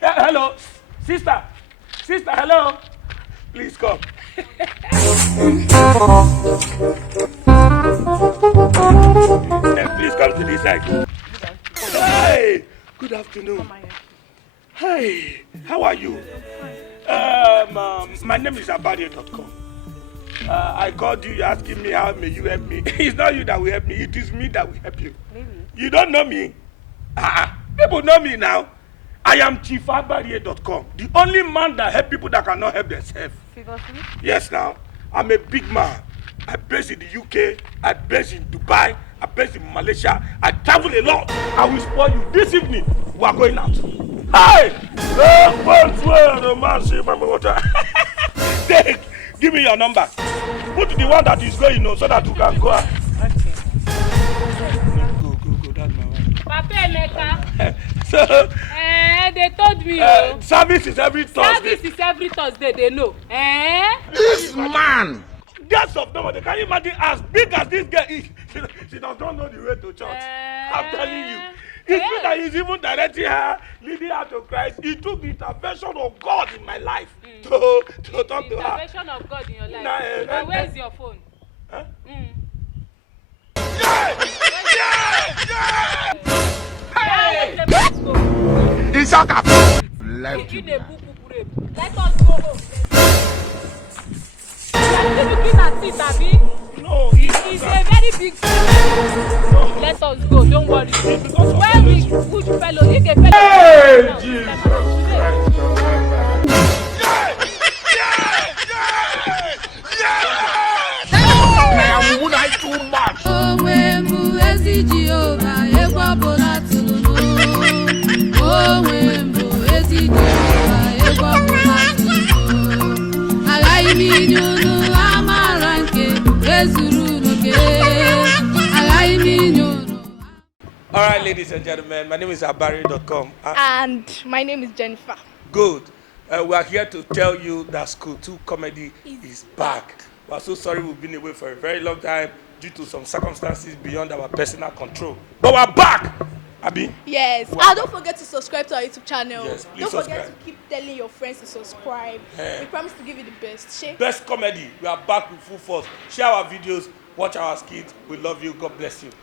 Hello, sister. Sister, hello. Please come. Please come to this side. Hey, good afternoon. Hey, how are you? My name is Abari.com. I called you asking me how may you help me. It's not you that will help me, it is me that will help you. Really? You don't know me? People know me now. I am Chief Abari.com, the only man that help people that cannot help themselves. Seriously? Yes, now. I'm a big man. I based in the UK, I based in Dubai, I based in Malaysia. I travel a lot. I will spoil you. This evening, we are going out. Hey! Take, give me your number. Put the one that is going on so that you can go out. Go, that's my wife. Papa Emeka. So, They told me. service is every Thursday. Service is every Thursday, they know. This man! Guess of nobody. Can you imagine as big as this girl is? She does not know the way to church. I'm telling you. It's me that is even directing her, leading her to Christ. It took the intervention of God in my life to talk to her. The intervention of God in your life. Nah, Where's your phone? Huh? Isaka! Let us go home. You are looking at it, Abi. No, It's a very big thing. Let us go, don't worry. Where we which fellow? If a fellow. Hey, Jesus! I would like too much! All right, ladies and gentlemen, my name is Abari.com. And my name is Jennifer. Good. We are here to tell you that School 2 Comedy is back. We are so sorry we've been away for a very long time due to some circumstances beyond our personal control. But we're back! Abi? Yes. And don't forget to subscribe to our YouTube channel. Yes, please don't forget subscribe. to keep telling your friends to subscribe. We promise to give you the best. Shake. Best comedy. We are back with full force. Share our videos, watch our skits. We love you. God bless you.